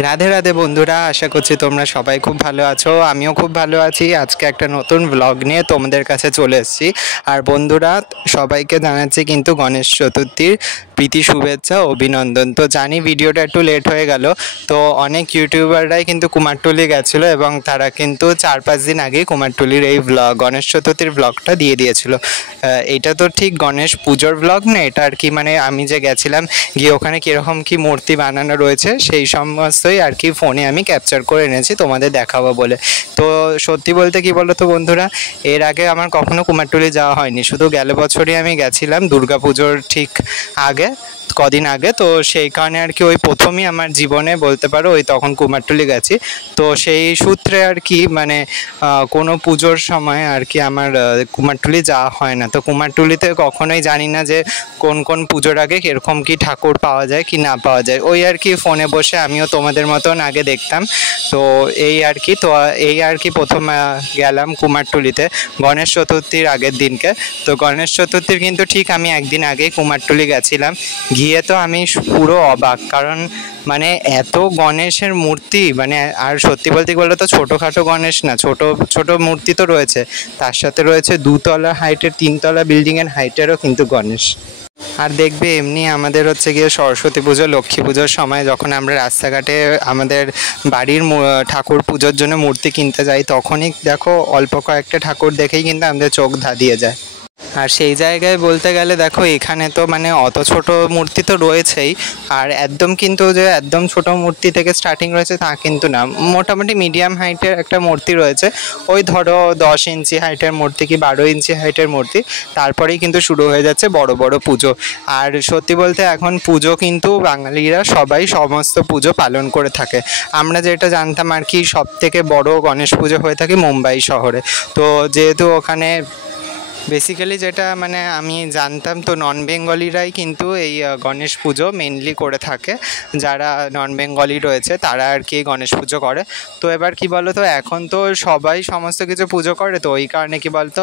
রাধে রাধে বন্ধুরা, আশা করছি তোমরা সবাই খুব ভালো আছো। আমিও খুব ভালো আছি। আজকে একটা নতুন ব্লগ নিয়ে তোমাদের কাছে চলে এসেছি। আর বন্ধুরা, সবাইকে জানাচ্ছি কিন্তু গণেশ চতুর্থীর প্রীতি শুভেচ্ছা, অভিনন্দন। তো জানি ভিডিওটা একটু লেট হয়ে গেল। তো অনেক ইউটিউবাররাই কিন্তু কুমারটুলি গেছিলো এবং তারা কিন্তু 4-5 দিন আগেই কুমারটুলির এই গণেশ চতুর্থীর ব্লগটা দিয়ে দিয়েছিল। এটা তো ঠিক গণেশ পুজোর ব্লগ না, এটা আর কি মানে আমি যে গেছিলাম গিয়ে ওখানে কীরকম কী মূর্তি বানানো রয়েছে সেই সমস্তই আর কি ফোনে আমি ক্যাপচার করে এনেছি তোমাদের দেখাবো বলে। তো সত্যি বলতে কি বলো তো বন্ধুরা, এর আগে আমার কখনো কুমারটুলি যাওয়া হয়নি। শুধু গেল বছরই আমি গেছিলাম দুর্গাপুজোর ঠিক আগে, কদিন আগে। তো সেই কারণে আর কি ওই প্রথমই আমার জীবনে বলতে পারো ওই তখন কুমারটুলি গেছি। তো সেই সূত্রে আর কি মানে কোনো পুজোর সময় আর কি আমার কুমারটুলি যাওয়া হয় না। তো কুমারটুলিতে কখনোই জানি না যে কোন কোন পুজোর আগে কীরকম কী ঠাকুর পাওয়া যায় কি না পাওয়া যায়। ওই আর কি ফোনে বসে আমিও তোমাদের মতন আগে দেখতাম। তো এই আর কি প্রথম গেলাম কুমারটুলিতে গণেশ চতুর্থীর আগের দিনকে। তো গণেশ চতুর্থীর কিন্তু ঠিক আমি একদিন আগেই কুমারটুলি গেছিলাম। গিয়ে তো আমি পুরো অবাক, কারণ মানে এত গণেশের মূর্তি, মানে আর সত্যি বলতে বললে তো ছোটোখাটো গণেশ না, ছোট ছোট মূর্তি তো রয়েছে, তার সাথে রয়েছে 2তলা হাইটের 3তলা বিল্ডিংয়ের হাইটেরও কিন্তু গণেশ। আর দেখবে এমনি আমাদের হচ্ছে গিয়ে সরস্বতী পুজো, লক্ষ্মী পুজোর সময় যখন আমরা রাস্তাঘাটে আমাদের বাড়ির ঠাকুর পুজোর জন্য মূর্তি কিনতে যাই, তখনই দেখো অল্প কয়েকটা ঠাকুর দেখেই কিন্তু আমাদের চোখ ধাঁধিয়ে যায়। আর সেই জায়গায় বলতে গেলে দেখো এখানে তো মানে অত ছোট মূর্তি তো রয়েছেই, আর একদম কিন্তু যে একদম ছোট মূর্তি থেকে স্টার্টিং রয়েছে তা কিন্তু না। মোটামুটি মিডিয়াম হাইটের একটা মূর্তি রয়েছে, ওই ধরো 10 ইঞ্চি হাইটের মূর্তি কি 12 ইঞ্চি হাইটের মূর্তি। তারপরেই কিন্তু শুরু হয়ে যাচ্ছে বড় বড় পুজো। আর সত্যি বলতে এখন পুজো কিন্তু বাঙালিরা সবাই সমস্ত পুজো পালন করে থাকে। আমরা যেটা জানতাম আর কি, সব থেকে বড় গণেশ পুজো হয়ে থাকে মুম্বাই শহরে। তো যেহেতু ওখানে বেসিক্যালি যেটা মানে আমি জানতাম, তো নন বেঙ্গলিরাই কিন্তু এই গণেশ পুজো মেনলি করে থাকে। যারা নন বেঙ্গলি রয়েছে তারা আর কি গণেশ পুজো করে। তো এবার কি বলো তো, এখন তো সবাই সমস্ত কিছু পুজো করে, তো ওই কারণে কি বলতো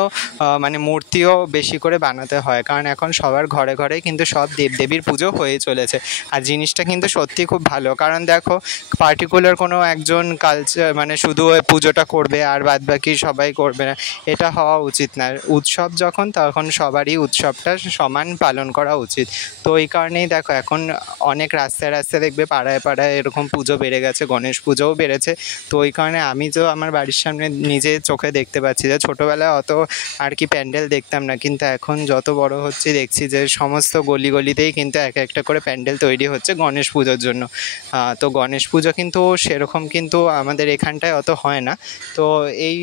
মানে মূর্তিও বেশি করে বানাতে হয়, কারণ এখন সবার ঘরে ঘরে কিন্তু সব দেবদেবীর পুজো হয়ে চলেছে। আর জিনিসটা কিন্তু সত্যি খুব ভালো, কারণ দেখো পার্টিকুলার কোনো একজন কালচার মানে শুধু ওই পুজোটা করবে আর বাদবাকি সবাই করবে না, এটা হওয়া উচিত না। উৎসব যখন তখন সবারই উৎসবটা সমান পালন করা উচিত। তো এই কারণেই দেখো এখন অনেক রাস্তায় রাস্তায় দেখবে পাড়ায় পাড়ায় এরকম পুজো বেড়ে গেছে, গণেশ পুজোও বেড়েছে। তো ওই কারণে আমি তো আমার বাড়ির সামনে নিজে চোখে দেখতে পাচ্ছি যে ছোটোবেলায় অত আর কি প্যান্ডেল দেখতাম না, কিন্তু এখন যত বড় হচ্ছে দেখছি যে সমস্ত গলি গলিতেই কিন্তু এক একটা করে প্যান্ডেল তৈরি হচ্ছে গণেশ পুজোর জন্য। তো গণেশ পুজো কিন্তু সেরকম কিন্তু আমাদের এখানটায় অত হয় না। তো এই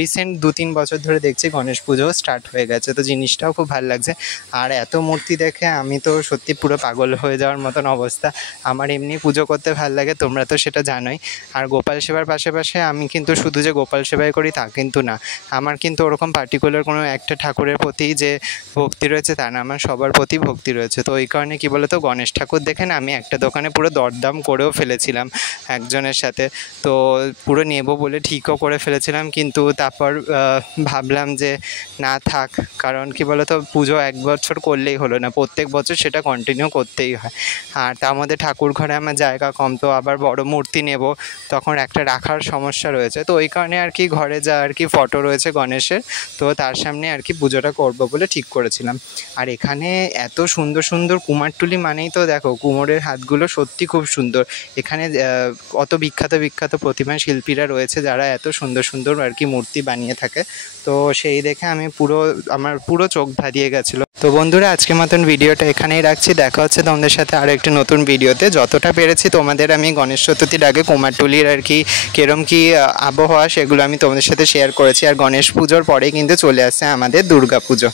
রিসেন্ট 2-3 বছর ধরে দেখছি গণেশ পুজো স্টার্ট হয়ে গেছে। তো জিনিসটাও খুব ভালো লাগছে। আর এত মূর্তি দেখে আমি তো সত্যি পুরো পাগল হয়ে যাওয়ার মতন অবস্থা। আমার এমনি পুজো করতে ভালো লাগে, তোমরা তো সেটা জানোই। আর গোপাল সেবার পাশাপাশি আমি কিন্তু শুধু যে গোপাল সেবাই করি তা কিন্তু না, আমার কিন্তু ওরকম পার্টিকুলার কোনো একটা ঠাকুরের প্রতি যে ভক্তি রয়েছে তা না, আমার সবার প্রতি ভক্তি রয়েছে। তো এই কারণে কী বলো তো, গণেশ ঠাকুর দেখে না আমি একটা দোকানে পুরো দরদাম করেও ফেলেছিলাম একজনের সাথে। তো পুরো নেবো বলে ঠিকও করে ফেলেছিলাম, কিন্তু তারপর ভাবলাম যে না থাক, কারণ কি বলতো পুজো এক বছর করলেই হলো না, প্রত্যেক বছর সেটা কন্টিনিউ করতেই হয়। আর তার মধ্যে ঠাকুর ঘরে আমার জায়গা কম, তো আবার বড় মূর্তি নেব তখন একটা রাখার সমস্যা রয়েছে। তো ওই কারণে আর কি ঘরে যা আর কি ফটো রয়েছে গণেশের, তো তার সামনে আর কি পুজোটা করবো বলে ঠিক করেছিলাম। আর এখানে এত সুন্দর সুন্দর কুমারটুলি মানেই তো দেখো কুমোরের হাতগুলো সত্যি খুব সুন্দর। এখানে অত বিখ্যাত বিখ্যাত প্রতিমা শিল্পীরা রয়েছে যারা এত সুন্দর সুন্দর আর কি মূর্তি বানিয়ে থাকে। তো সেই দেখে আমার পুরো চোখ ধাঁধিয়ে গেছিলো। তো বন্ধুরা, আজকের মতন ভিডিওটা এখানেই রাখছি। দেখা হচ্ছে তোমাদের সাথে আরও একটি নতুন ভিডিওতে। যতটা পেরেছি তোমাদের আমি গণেশ চতুর্থীর আগে কুমারটুলির আর কি কিরম কি আবহাওয়া সেগুলো আমি তোমাদের সাথে শেয়ার করেছি। আর গণেশ পুজোর পরে কিন্তু চলে আসছে আমাদের দুর্গা পুজো।